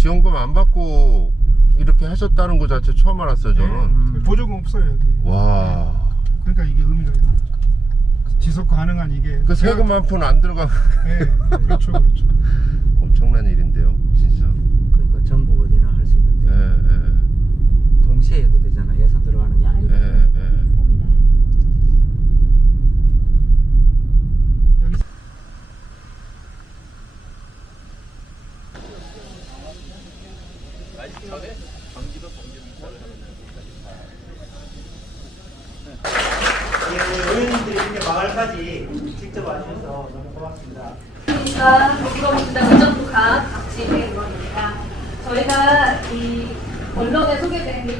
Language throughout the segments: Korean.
지원금 안 받고 이렇게 하셨다는 거 자체 처음 알았어요, 저는. 네, 보조금 없어요 여기. 와. 그러니까 이게 의미가 있는 거죠. 지속 가능한 이게. 그 세금 한 푼 안 들어가. 네, 그렇죠, 그렇죠. 엄청난 일인데요, 진짜. 그러니까 전국 어디나 할 수 있는데 예, 예. 동시에 해도 되잖아. 예산 들어가는 게 아니고. 예, 예. 여기 의원님들이 이렇게 마을까지 직접 와주셔서 너무 고맙습니다. 더불어민주당 의정부각 박지혜 의원입니다. 저희가 이 언론에 소개된 그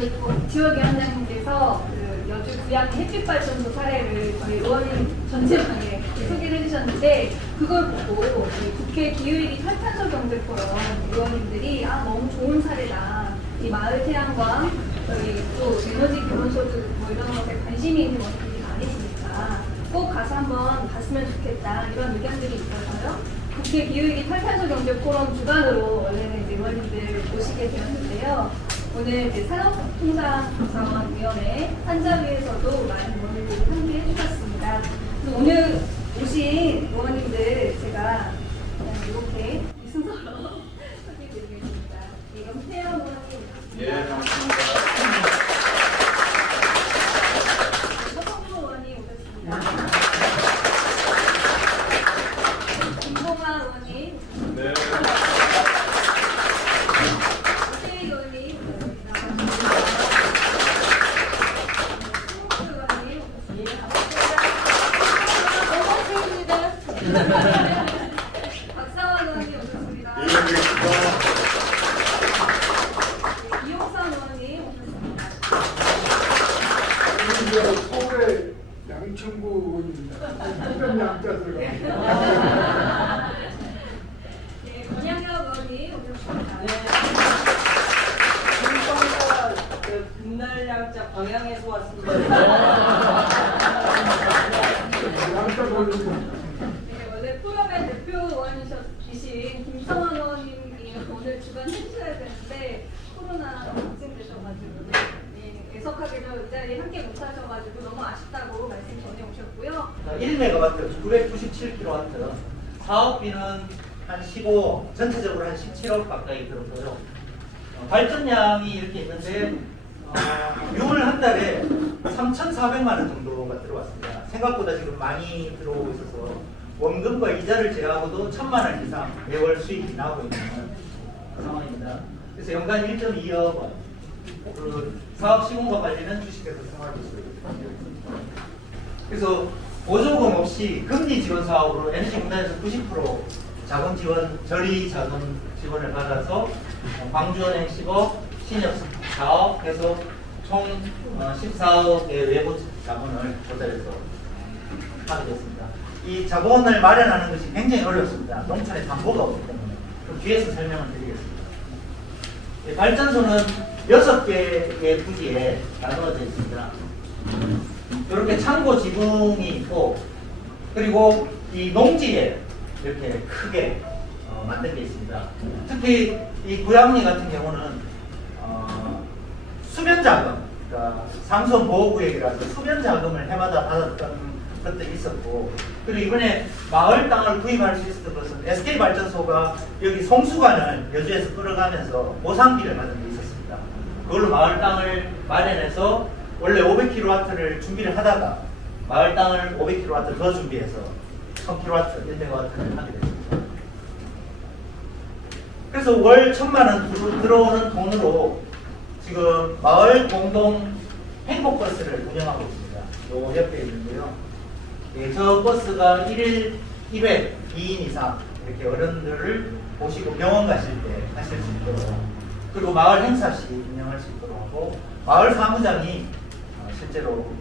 지역의 현장님께서 그 여주 구양의 햇빛발전소 사례를 저희 의원님 전체방에 소개를 해주셨는데 그걸 보고 저희 국회 기후위기 탈탄소 경제 포럼 의원님들이 너무 좋은 사례다. 이 마을 태양광 저희 또 에너지 기본소득 뭐 이런 것에 관심이 있는 분들이 많으시니까 꼭 가서 한번 봤으면 좋겠다 이런 의견들이 있어서요. 국회 기후위기 탈탄소 경제 포럼 주관으로 원래는 이제 의원님들 모시게 되었는데요. 오늘 이제 산업통상자원위원회 환자위에서도 많은 의원님들이 함께해 주셨습니다. 그래서 오늘 오신 의원님들 제가 그냥 이렇게 이 순서로 소개해드리겠습니다. 염태영 의원님. 예, 반갑습니다. 서성무 의원님 오셨습니다. 김봉아 의원님. 네. 박세희 의원님 오셨습니다. 송옥수 의원님 오셨습니다. 박사원 의원님 오셨습니다. 이용선 의원님 오셨습니다. 서울의 양천구 의원입니다. 특별 양자 들어가. 네, 권양혁 의원님 오셨습니다. 분날 양자 광양에서 왔습니다. 양자 의원입니다. 네, 원래 프로그램 대표 의원이신 김성환 의원님이 오늘 주관 해주셔야 되는데 코로나 확진되셔가지고 네, 애석하게도 이 자리에 함께 못하셔가지고 너무 아쉽다고 말씀 전해오셨고요. 1메가와트, 997kW, 사업비는 한 15억, 전체적으로 한 17억 가까이 들었고요. 발전량이 이렇게 있는데 6월 한 달에 3,400만 원 정도가 들어왔습니다. 생각보다 지금 많이 들어오고 있어서 원금과 이자를 제외하고도 1,000만 원 이상 매월 수익이 나오고 있는 상황입니다. 그래서 연간 1.2억 원. 그 사업 시공과 관리는 주식회사 생활기술. 그래서 보조금 없이 금리 지원 사업으로 에너지공단에서 90% 자금 지원, 저리 자금 지원을 받아서 광주은행 10억, 신협 사업 해서 총 14억의 외부 자본을 조달해서 하게 됐습니다. 이 자본을 마련하는 것이 굉장히 어렵습니다. 농촌에 담보가 없기 때문에. 그럼 뒤에서 설명을 드리겠습니다. 발전소는 6개의 부지에 나누어져 있습니다. 이렇게 창고 지붕이 있고, 그리고 이 농지에 이렇게 크게 만든 게 있습니다. 특히 이 구양리 같은 경우는 수변 자금, 그러니까 상수원 보호구역이라서 수변 자금을 해마다 받았던 것들이 있었고, 그리고 이번에 마을 땅을 구입할 수 있었던 것은 SK 발전소가 여기 송수관을 여주에서 끌어가면서 보상비를 받은 게 있었습니다. 그걸로 마을 땅을 마련해서 원래 500kW를 준비를 하다가 마을 땅을 500kW 더 준비해서 1000kW, 1MW를 하게 됐습니다. 그래서 월 1,000만 원 들어오는 돈으로 지금 마을 공동 행복버스를 운영하고 있습니다. 요 옆에 있는데요. 예, 저 버스가 1일 200, 2인 이상 이렇게 어른들을 모시고 병원 가실 때 하실 수 있도록, 그리고 마을 행사 시 운영할 수 있도록 하고, 마을 사무장이 실제로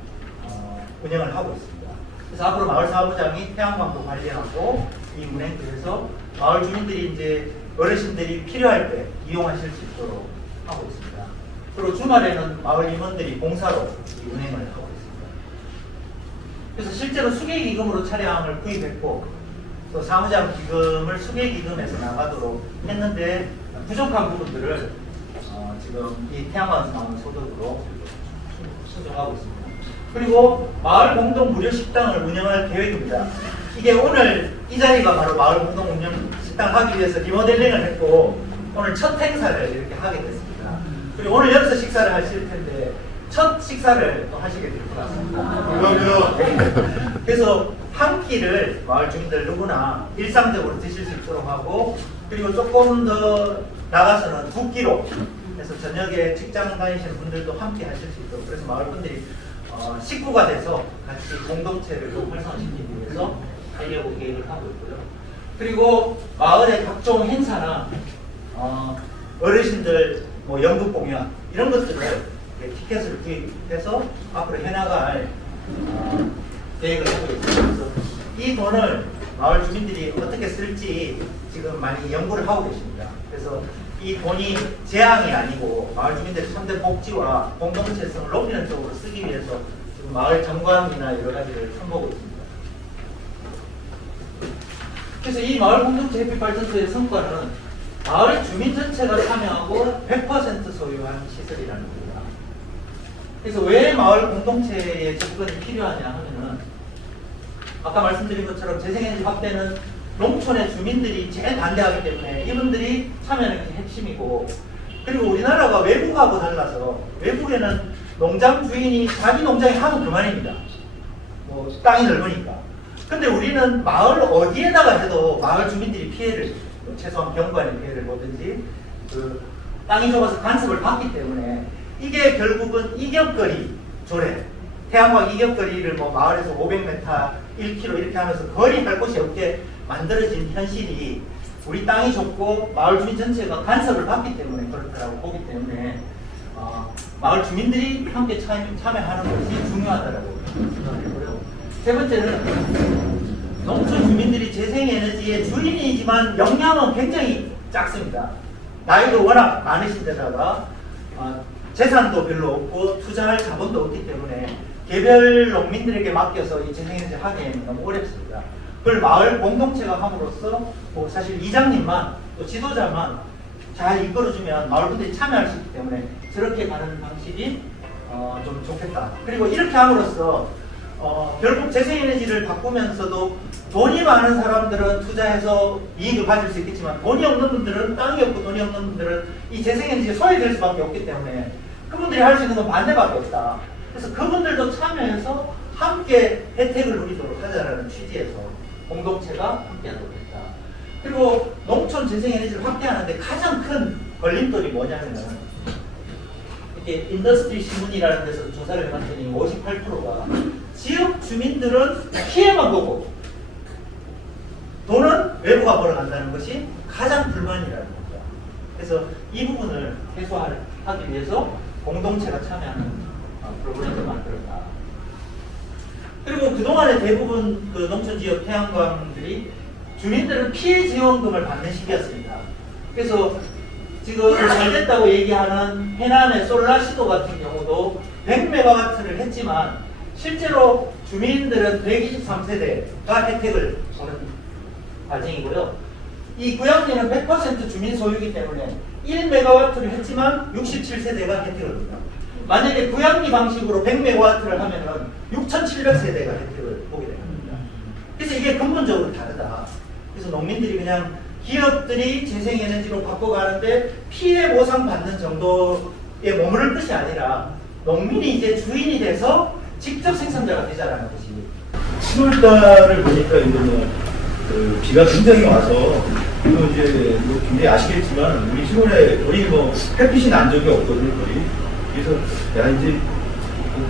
운영을 하고 있습니다. 그래서 앞으로 마을 사무장이 태양광도 관리하고 이 운행도 해서 마을 주민들이 이제 어르신들이 필요할 때 이용하실 수 있도록 하고 있습니다. 그리고 주말에는 마을 임원들이 봉사로 이 운행을 하고 있습니다. 그래서 실제로 수계기금으로 차량을 구입했고, 또 사무장 기금을 수계 기금에서 나가도록 했는데 부족한 부분들을 지금 이 태양광 사무 소득으로 수정하고 있습니다. 그리고 마을 공동 무료 식당을 운영할 계획입니다. 이게 오늘 이 자리가 바로 마을 공동 운영 식당 하기 위해서 리모델링을 했고 오늘 첫 행사를 이렇게 하게 됐습니다. 그리고 오늘 여기서 식사를 하실 텐데 첫 식사를 또 하시게 될 것 같습니다. 그래서 한 끼를 마을 주민들 누구나 일상적으로 드실 수 있도록 하고 그리고 조금 더 나가서는 두 끼로 해서 저녁에 직장 다니시는 분들도 함께 하실 수 있도록 그래서 마을 분들이 식구가 돼서 같이 공동체를 좀 활성화시키기 위해서 하려고 계획을 하고 있고요. 그리고 마을의 각종 행사나 어르신들 뭐 연극 공연 이런 것들을 티켓을 구입해서 앞으로 해나갈 계획을 하고 있습니다. 그래서 이 돈을 마을 주민들이 어떻게 쓸지 지금 많이 연구를 하고 계십니다. 그래서 이 돈이 재앙이 아니고 마을 주민들의 참된 복지와 공동체성을 높이는 쪽으로 쓰기 위해서 지금 마을 정관이나 여러 가지를 선보고 있습니다. 그래서 이 마을 공동체 햇빛 발전소의 성과는 마을 주민 전체가 참여하고 100% 소유한 시설이라는 겁니다. 그래서 왜 마을 공동체의 접근이 필요하냐 하면은 아까 말씀드린 것처럼 재생에너지 확대는 농촌의 주민들이 제일 반대하기 때문에 이분들이 참여하는 게 핵심이고 그리고 우리나라가 외국하고 달라서 외국에는 농장 주인이 자기 농장에 하면 그만입니다. 뭐 땅이 넓으니까. 근데 우리는 마을 어디에다가 해도 마을 주민들이 피해를 최소한 경관의 피해를 보든지 그 땅이 좁아서 간섭을 받기 때문에 이게 결국은 이격거리 조례 태양광 이격거리를 뭐 마을에서 500m 1km 이렇게 하면서 거리 할 곳이 없게 만들어진 현실이 우리 땅이 좁고 마을 주민 전체가 간섭을 받기 때문에 그렇다고 보기 때문에 마을 주민들이 함께 참여하는 것이 중요하다고 생각하고요. 세 번째는 농촌 주민들이 재생에너지의 주인이지만 역량은 굉장히 작습니다. 나이도 워낙 많으신 데다가 재산도 별로 없고 투자할 자본도 없기 때문에 개별 농민들에게 맡겨서 이 재생에너지 하기에는 너무 어렵습니다. 그걸 마을 공동체가 함으로써 뭐 사실 이장님만 또 지도자만 잘 이끌어주면 마을 분들이 참여할 수 있기 때문에 저렇게 가는 방식이 좀 좋겠다. 그리고 이렇게 함으로써 결국 재생에너지를 바꾸면서도 돈이 많은 사람들은 투자해서 이익을 받을 수 있겠지만 돈이 없는 분들은 땅이 없고 돈이 없는 분들은 이 재생에너지에 소외될 수밖에 없기 때문에 그분들이 할 수 있는 건 반대밖에 없다. 그래서 그분들도 참여해서 함께 혜택을 누리도록 하자라는 취지에서 공동체가 함께하도록 했다. 그리고 농촌 재생에너지를 확대하는데 가장 큰 걸림돌이 뭐냐면은 이렇게 인더스트리 신문이라는 데서 조사를 해봤더니 58%가 지역 주민들은 피해만 보고 돈은 외부가 벌어간다는 것이 가장 불만이라는 겁니다. 그래서 이 부분을 해소하기 위해서 공동체가 참여하는 프로그램을 만들었다. 그리고 그동안에 대부분 그 농촌지역 태양광들이 주민들은 피해 지원금을 받는 시기였습니다. 그래서 지금 잘 됐다고 얘기하는 해남의 솔라시도 같은 경우도 100메가와트를 했지만 실제로 주민들은 123세대가 혜택을 보는 과정이고요. 이 구양리는 100% 주민 소유이기 때문에 1메가와트를 했지만 67세대가 혜택을 봅니다. 만약에 구양리 방식으로 100메가와트를 하면은 6,700세대가 혜택을 보게 됩니다. 그래서 이게 근본적으로 다르다. 그래서 농민들이 그냥 기업들이 재생에너지로 바꿔가는데 피해 보상 받는 정도에 머무를 것이 아니라 농민이 이제 주인이 돼서 직접 생산자가 되자라는 것이. 7월달을 보니까 이제 그 비가 굉장히 와서 또 이제 뭐 굉장히 아시겠지만 우리 시골에 거의 뭐 햇빛이 난 적이 없거든요 거의. 그래서 야 이제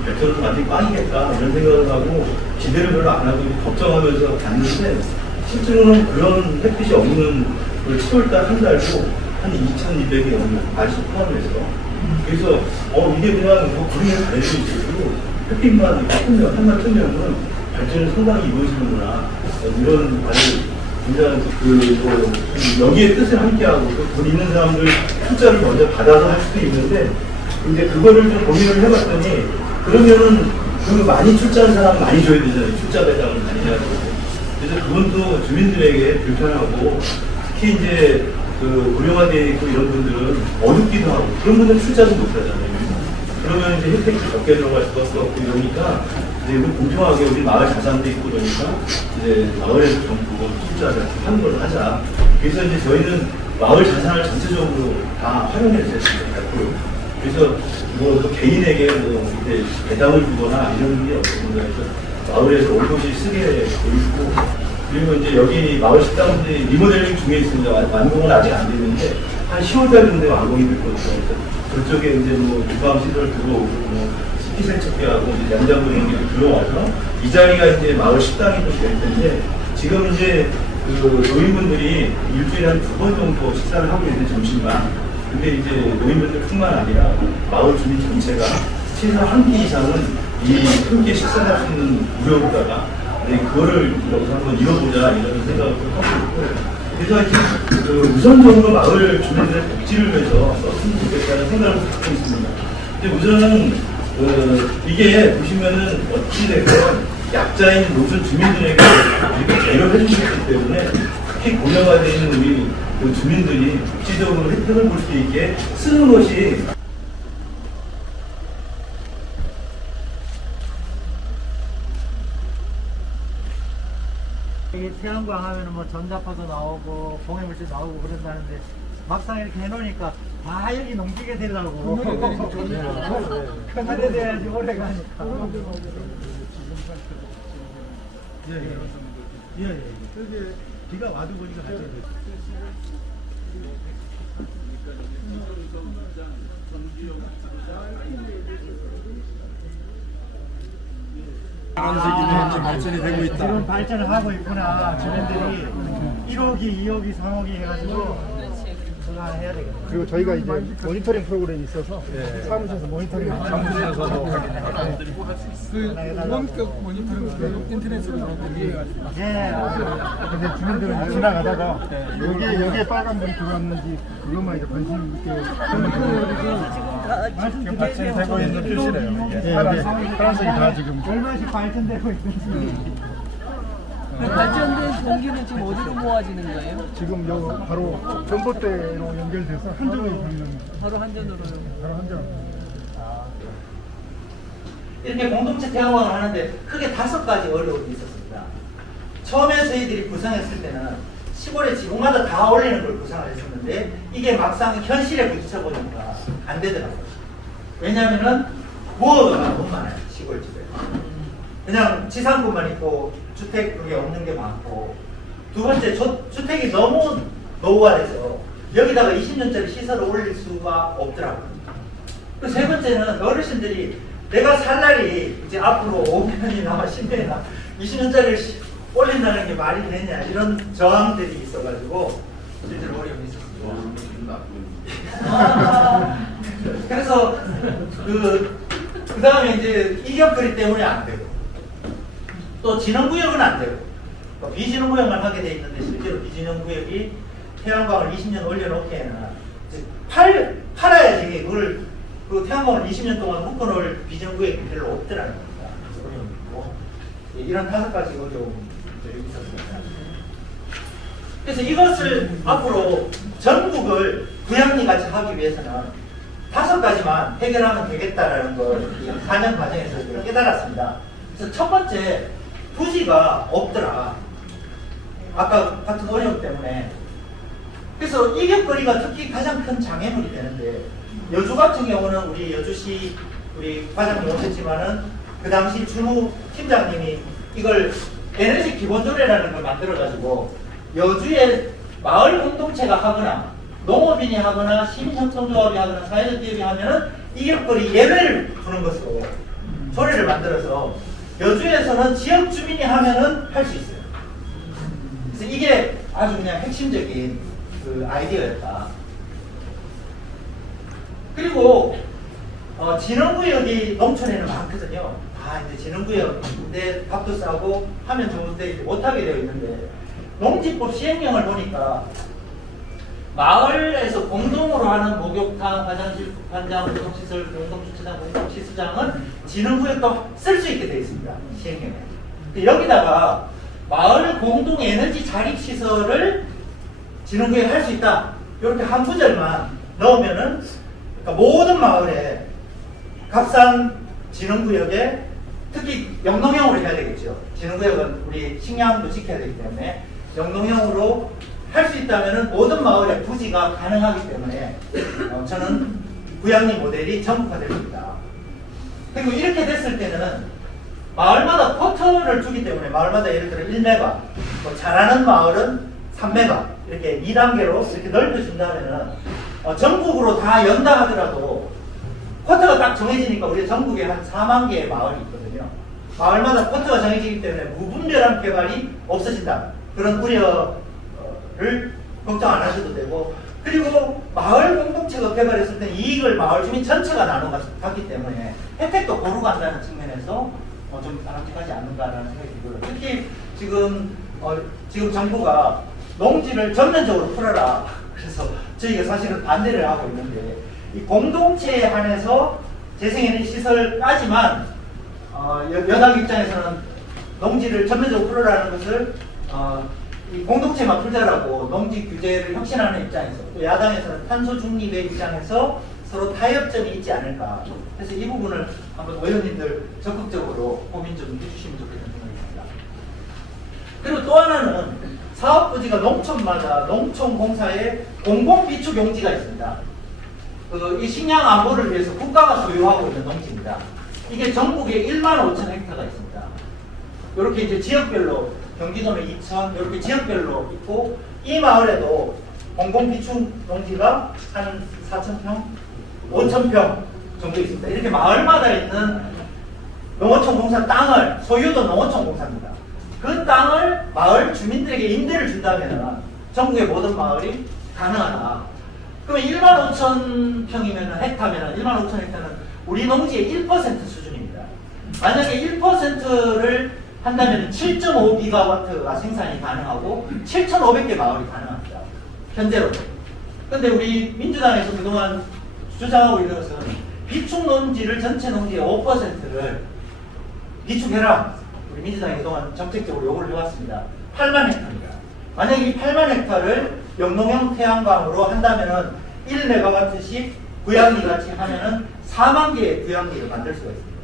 배터리도 완전히 꽝이겠다 이런 생각을 하고 기대를 별로 안 하고 걱정하면서 갔는데 실제로는 그런 햇빛이 없는 그 7월달 한 달도 한 2,200이 넘는 발수 포함해서 그래서 이게 그냥 뭐 그림을 잘 해주시고 햇빛만 뜨면 한만 뜨면은 발전이 상당히 이루어지는구나 이런 아주 굉장히 여기에 뜻을 함께하고 또 돈 있는 사람들 숫자를 먼저 받아서 할 수도 있는데 이제 그거를 좀 고민을 해봤더니 그러면은 그 많이 출자한 사람 많이 줘야 되잖아요. 출자 배당을 많이 해야 되고 그래서 그분도 주민들에게 불편하고 특히 이제 그 고령화되어 있고 이런 분들은 어둡기도 하고 그런 분들은 출자도 못 하잖아요. 그러면 이제 혜택이 적게 들어갈 수밖에 없고 이러니까 이제 우리 공평하게 우리 마을 자산도 있고 그러니까 이제 마을에서 정부 출자를 하는 걸 하자. 그래서 이제 저희는 마을 자산을 전체적으로 다 활용해서 했고요. 그래서 뭐 개인에게 뭐 이제 배당을 주거나 이런 게 없습니다. 그래서 마을에서 올것이 쓰게 돼 있고 그리고 이제 여기 마을 식당들이 리모델링 중에 있습니다. 완공은 아직 안 됐는데 한 10월달 정도에 완공이 될 거거든요. 그쪽에 이제 뭐 주방 시설 들어오고 뭐 식기세척기하고 이제 냉장고 이런 게 들어와서 이 자리가 이제 마을 식당이 좀 될 텐데 지금 이제 그 노인분들이 일주일에 한 2번 정도 식사를 하고 있는데 점심만. 근데 이제 노인분들뿐만 아니라 마을 주민 전체가 최소 한 끼 이상은 이 함께 식사할 수 있는 무료국가가 그거를 여기서 한번 이뤄보자 이런 생각을 하고 있고 그래서 이제 그 우선적으로 마을 주민들의 복지를 위해서 썼으면 좋겠다는 생각을 갖고 있습니다. 근데 우선은 이게 보시면은 어찌됐건 약자인 노선 주민들에게 이렇게 배려해 주셨기 때문에 특히 고령화되어 있는 우리 그 주민들이 국지적으로 혜택을 볼 수 있게 쓰는 것이 이 태양광 하면은 뭐 전자파도 나오고 공해물질 나오고 그런다는데 막상 이렇게 해놓으니까 다 여기 넘기게 되려고 그늘에 대야지 오래 가니까. 예. 그게 비가 와도 보니까 같이 발전이 되고 있다. 지금 발전을 하고 있구나. 주민들이 1호기, 2호기, 3호기 해가지고 그거 하나 해야 되겠네. 그리고 저희가 이제 모니터링 프로그램이 있어서 사무실에서 모니터링 사무실에서도 원격 모니터링 인터넷으로 이해해가지고 근데 주민들은 지나가다가 여기에 빨간 불이 들어왔는지 그것만 이제 관심 있게 발전되고 있는 표시래요. 파란색이 다 지금 얼마씩 발전되고 있는지. 발전된 전기는 지금 어디로 모아지는 거예요? 지금 요 바로 전봇대로 연결돼서 한전으로 가는 바로 한전으로. 바로 한전. 이렇게 공동체 태양광을 하는데 크게 5가지 어려움이 있었습니다. 처음에 저희들이 구상했을 때는 시골에 지붕마다 다 올리는 걸 구상을 했었는데 이게 막상 현실에 부딪혀 보니까 안 되더라고요. 왜냐하면은 무어가 너무 많아요. 시골집에. 그냥 지상구만 있고 주택 그게 없는 게 많고 두 번째 주택이 너무 노후화돼서 여기다가 20년짜리 시설을 올릴 수가 없더라고요. 그 세 번째는 어르신들이 내가 살 날이 이제 앞으로 5년이나 10년이나 20년짜리를 올린다는 게 말이 되냐 이런 저항들이 있어가지고 실제로 어려움이 있었습니다. 그래서 그 다음에 이제 이격거리 때문에 안 되고 또 진흥구역은 안 되고 또 비진흥구역만 하게 돼 있는데 실제로 비진흥구역이 태양광을 20년 올려놓기에는 팔아야지 그걸 그 태양광을 20년 동안 묶어놓을 비진흥구역이 별로 없더라는 겁니다. 어려움이고 이런 5가지 어려움들이 있었습니다. 그래서 이것을 앞으로 전국을 구양리 같이 하기 위해서는 5가지만 해결하면 되겠다라는 걸 4년 과정에서 깨달았습니다. 그래서 첫 번째 부지가 없더라. 아까 같은 어려움 때문에. 그래서 이격거리가 특히 가장 큰 장애물이 되는데 여주 같은 경우는 우리 여주시 우리 과장님 오셨지만은 그 당시 준우 팀장님이 이걸 에너지 기본조례라는 걸 만들어가지고 여주의 마을 공동체가 하거나 농업인이 하거나 시민협동조합이 하거나 사회적 기업이 하면은 이격거리 예외를 두는 것으로 조례를 만들어서 여주에서는 지역 주민이 하면은 할 수 있어요. 그래서 이게 아주 그냥 핵심적인 그 아이디어였다. 그리고 진흥구역이 농촌에는 많거든요. 이제 진흥구역인데 밥도 싸고 하면 좋은데 이제 못하게 되어 있는데 농지법 시행령을 보니까 마을에서 공동으로 하는 목욕탕, 화장실, 국판장, 공동시설, 공동주차장, 공동시수장은 진흥구역도 쓸 수 있게 되어 있습니다. 시행령에. 여기다가 마을 공동 에너지 자립 시설을 진흥구역에 할 수 있다. 이렇게 한 구절만 넣으면은 그러니까 모든 마을에 갑산 진흥구역에 특히 영농형으로 해야 되겠죠. 진흥구역은 우리 식량도 지켜야 되기 때문에 영농형으로 할 수 있다면은 모든 마을에 부지가 가능하기 때문에 저는 구양리 모델이 전국화될 겁니다. 그리고 이렇게 됐을 때는 마을마다 쿼터를 주기 때문에 마을마다 예를 들어 1메가, 뭐 잘하는 마을은 3메가 이렇게 2단계로 이렇게 넓혀준다면은 전국으로 다 연다 하더라도 쿼터가 딱 정해지니까 우리 전국에 한 4만 개의 마을이 있거든요. 마을마다 쿼터가 정해지기 때문에 무분별한 개발이 없어진다. 그런 우려를 걱정 안 하셔도 되고, 그리고 마을 공동체가 개발했을 때 이익을 마을 주민 전체가 나눠 갔기 때문에 혜택도 고루 간다는 측면에서 좀 바람직하지 않는가라는 생각이 들고요. 특히 지금 정부가 농지를 전면적으로 풀어라. 그래서 저희가 사실은 반대를 하고 있는데, 이 공동체에 한해서 재생에너지 시설까지만 여당 입장에서는 농지를 전면적으로 풀어라는 것을 이 공동체만 풀자라고 농지 규제를 혁신하는 입장에서, 또 야당에서는 탄소 중립의 입장에서 서로 타협점이 있지 않을까. 그래서 이 부분을 한번 의원님들 적극적으로 고민 좀 해주시면 좋겠다는 생각이 듭니다. 그리고 또 하나는 사업부지가 농촌마다 농촌공사의 공공비축용지가 있습니다. 이 식량 안보를 위해서 국가가 소유하고 있는 농지입니다. 이게 전국에 1만 5천 헥타가 있습니다. 이렇게 이제 지역별로 경기도는 2천 이렇게 지역별로 있고, 이 마을에도 공공비축 농지가 한 4,000평, 5,000평 정도 있습니다. 이렇게 마을마다 있는 농어촌공사 땅을, 소유도 농어촌공사입니다. 그 땅을 마을 주민들에게 임대를 준다면 전국의 모든 마을이 가능하다. 그러면 1만 5천 평이면 헥타면 1만 5천 헥타는 우리 농지의 1% 수준입니다. 만약에 1%를 한다면 7.5기가와트가 생산이 가능하고 7,500개 마을이 가능합니다. 현재로. 근데 우리 민주당에서 그동안 주장하고 있는 것은 비축 농지를 전체 농지의 5%를 비축해라. 우리 민주당이 그동안 정책적으로 요구를 해왔습니다. 8만 헥타입니다. 만약에 이 8만 헥타를 영농형 태양광으로 한다면은 1메가와트씩 구양리 같이 하면은 4만 개의 구양리를 만들 수가 있습니다.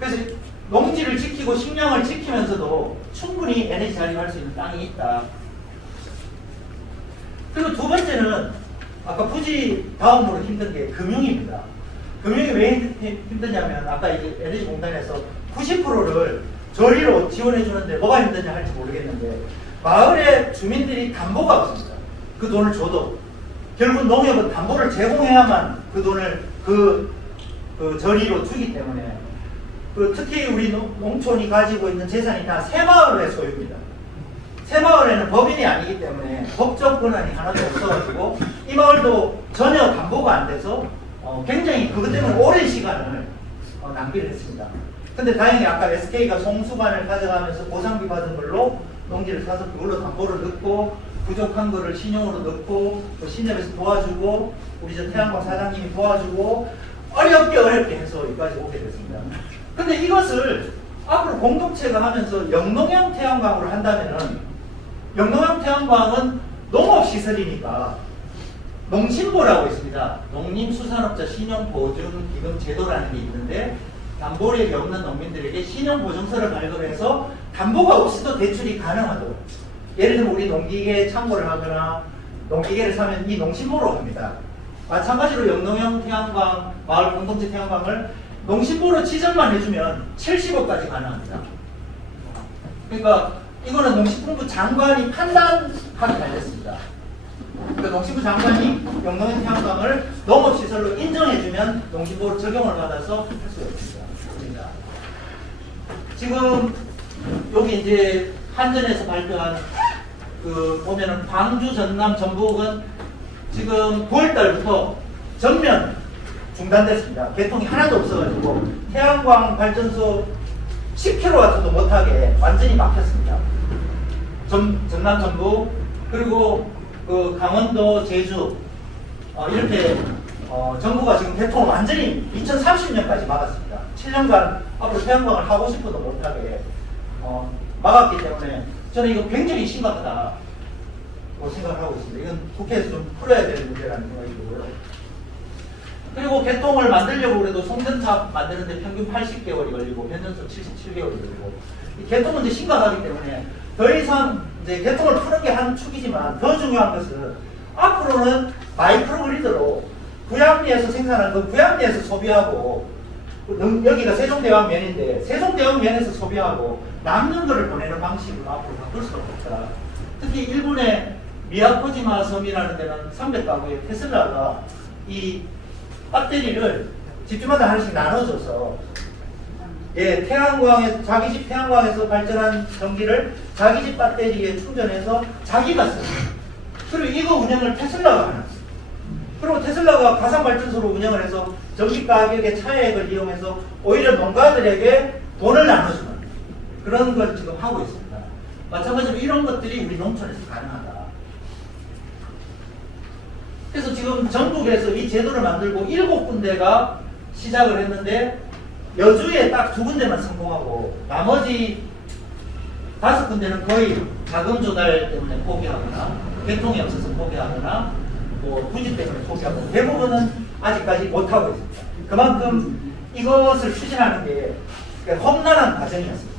그래서 농지를 지키고 식량을 지키면서도 충분히 에너지 자립할 수 있는 땅이 있다. 그리고 두 번째는 아까 부지 다음으로 힘든 게 금융입니다. 금융이 왜 힘드냐면 아까 이제 에너지공단에서 90%를 저리로 지원해 주는데 뭐가 힘드냐 할지 모르겠는데, 마을의 주민들이 담보가 없습니다. 그 돈을 줘도 결국 농협은 담보를 제공해야만 그 돈을 그 저리로 주기 때문에, 특히 우리 농촌이 가지고 있는 재산이 다 새마을의 소유입니다. 새마을에는 법인이 아니기 때문에 법적 권한이 하나도 없어가지고 이 마을도 전혀 담보가 안 돼서 굉장히 그것 때문에 오랜 시간을 낭비를 했습니다. 근데 다행히 아까 SK가 송수관을 가져가면서 보상비 받은 걸로 농지를 사서 그걸로 담보를 넣고, 부족한 거를 신용으로 넣고, 또 신협에서 도와주고, 우리 저 태양광 사장님이 도와주고, 어렵게 해서 여기까지 오게 됐습니다. 근데 이것을 앞으로 공동체가 하면서 영농형 태양광으로 한다면은, 영농형 태양광은 농업시설이니까 농신보라고 있습니다. 농림수산업자 신용보증기금 제도라는 게 있는데, 담보력이 없는 농민들에게 신용보증서를 발급해서 담보가 없이도 대출이 가능하도록, 예를 들면 우리 농기계 참고를 하거나 농기계를 사면 이 농신보로 합니다. 마찬가지로 영농형 태양광, 마을 공동체 태양광을 농신보로 지정만 해주면 70억까지 가능합니다. 그러니까 이거는 농식품부 장관이 판단하게 달렸습니다. 그러니까 농식부 장관이 영농형 태양광을 농업시설로 인정해주면 농신보로 적용을 받아서 할 수가 있습니다. 지금 여기 이제 한전에서 발표한 보면은 광주, 전남, 전북은 지금 9월달부터 전면 중단됐습니다. 개통이 하나도 없어가지고 태양광 발전소 10kW도 못하게 완전히 막혔습니다. 전남, 전북, 그리고 강원도, 제주 이렇게 정부가 지금 개통을 완전히 2030년까지 막았습니다. 7년간 앞으로 태양광을 하고 싶어도 못하게 막았기 때문에 저는 이거 굉장히 심각하다고 생각을 하고 있습니다. 이건 국회에서 좀 풀어야 될 문제라는 생각이 들고요. 그리고 개통을 만들려고 그래도 송전탑 만드는데 평균 80개월이 걸리고 현존수 77개월이 걸리고 이 개통 문제 심각하기 때문에 더 이상 이제 개통을 푸는 게 한 축이지만 더 중요한 것은 앞으로는 마이크로그리드로 구양리에서 생산한 건 구양리에서 소비하고 여기가 세종대왕면인데 세종대왕면에서 소비하고 남는 거를 보내는 방식으로 앞으로 바꿀 수가 없다. 특히 일본의 미야코지마 섬이라는 데는 300가구의 테슬라가 이 배터리를 집주마다 하나씩 나눠줘서 태양광에 자기 집 태양광에서 발전한 전기를 자기 집 배터리에 충전해서 자기가 씁니다. 그리고 이거 운영을 테슬라가 하는. 그리고 테슬라가 가상발전소로 운영을 해서 전기 가격의 차액을 이용해서 오히려 농가들에게 돈을 나눠주는 그런 걸 지금 하고 있습니다. 마찬가지로 이런 것들이 우리 농촌에서 가능하다. 그래서 지금 전국에서 이 제도를 만들고 7군데가 시작을 했는데 여주에 딱 2군데만 성공하고 나머지 5군데는 거의 자금 조달 때문에 포기하거나 개통이 없어서 포기하거나 뭐 부지 때문에 포기하고 대부분은 아직까지 못하고 있습니다. 그만큼 이것을 추진하는 게 험난한 과정이었습니다.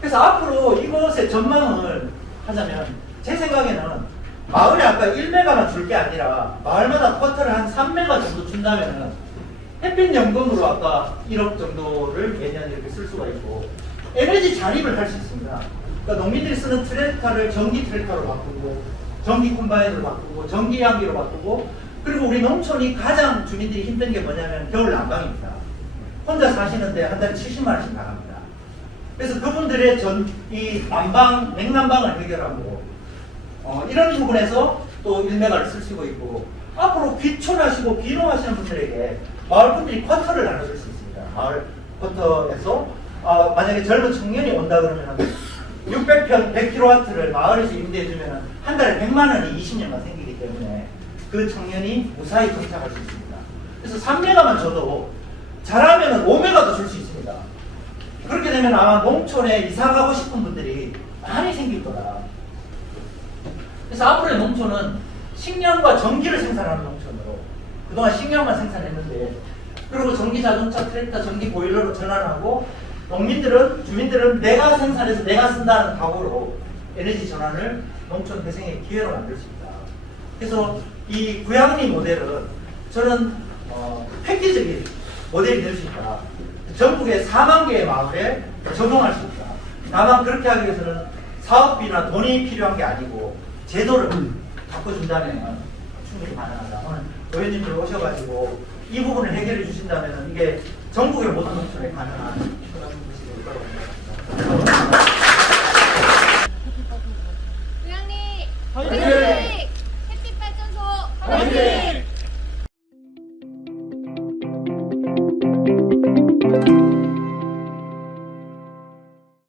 그래서 앞으로 이것의 전망을 하자면 제 생각에는 마을에 아까 1메가만 줄 게 아니라 마을마다 쿼터를 한 3메가 정도 준다면은 햇빛 연금으로 아까 1억 정도를 매년 이렇게 쓸 수가 있고 에너지 자립을 할 수 있습니다. 그러니까 농민들이 쓰는 트랙터를 전기 트랙터로 바꾸고 전기 콤바인으로 바꾸고 전기 양기로 바꾸고 그리고 우리 농촌이 가장 주민들이 힘든 게 뭐냐면 겨울 난방입니다. 혼자 사시는데 한 달에 70만 원씩 나갑니다. 그래서 그분들의 이 난방, 냉난방을 해결하고 이런 부분에서 또 1메가를 쓸 수가 있고 앞으로 귀촌하시고 귀농하시는 분들에게 마을 분들이 쿼터를 나눠줄 수 있습니다. 마을 쿼터에서 만약에 젊은 청년이 온다 그러면 600평 100kW를 마을에서 임대해주면 한 달에 100만 원이 20년간 생기기 때문에 그 청년이 무사히 정착할 수 있습니다. 그래서 3메가만 줘도 잘하면 5메가도 줄 수 있습니다. 그렇게 되면 아마 농촌에 이사 가고 싶은 분들이 많이 생길 거다. 그래서 앞으로의 농촌은 식량과 전기를 생산하는 농촌으로 그동안 식량만 생산했는데 그리고 전기 자동차 트랙터 전기 보일러로 전환하고 주민들은 내가 생산해서 내가 쓴다는 각오로 에너지 전환을 농촌 대생의 기회로 만들 수 있다. 그래서 이 구양리 모델은 저는 획기적인 모델이 될 수 있다. 전국의 4만 개의 마을에 적용할 수 있다. 다만 그렇게 하기 위해서는 사업비나 돈이 필요한 게 아니고 제도를 바꿔준다면 충분히 가능하다. 오늘 의원님들 오셔가지고 이 부분을 해결해 주신다면 이게 전국의 모든 농촌에 가능한 그런 것이 될 거라고 생각합니다. 부장님, 화이팅! 햇빛 발전소 화이팅!